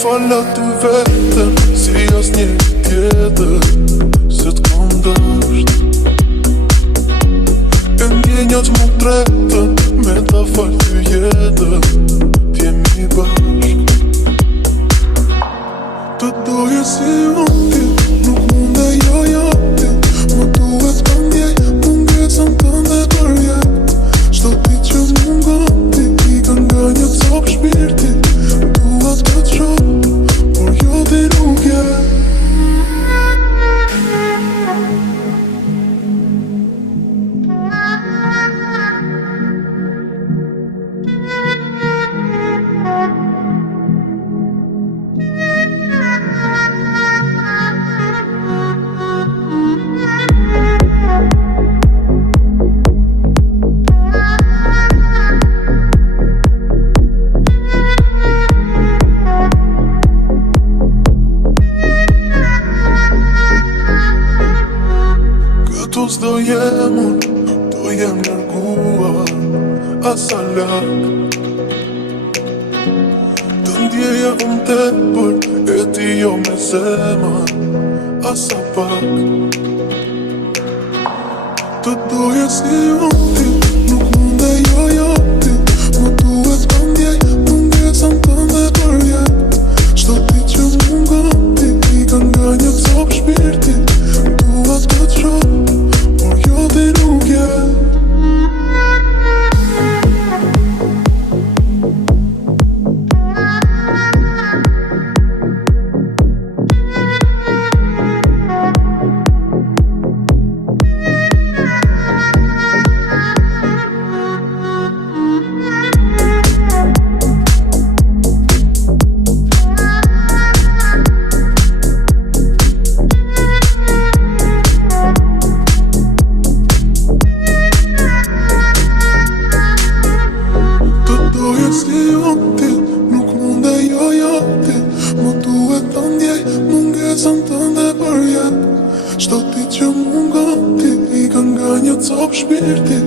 fala ty vetëm, si asnjë tjetër, se t'kam dësht. E ndjenjat më tretën, me ta fal ty jetën, t'jemi bashk. Të doje si unë ti, nuk munde jo ti, më duhet të ndjej mungesën tënde për jetë. Çdo ditë që mungon ti, i ka nga një copë shpirti. Dua të të shoh, por jo ti nuk je. S'do jem unë, do jem nërguar asa lak. Të ndjeja unë tepër, e ti jo me zemër asa pak. Të doje si unë ti, nuk munde jo ti, më duhet të ndjej mungesën tënde për jetë. Çdo ditë që mungon ti, i ka nga një copë shpirti. Dua të të shoh, por jo ti nuk je. Si unë ti, nuk munde jo ti, më duhet të ndjej mungesën tënde për jetë. Çdo ditë që mungon ti, i ka nga një copë shpirti.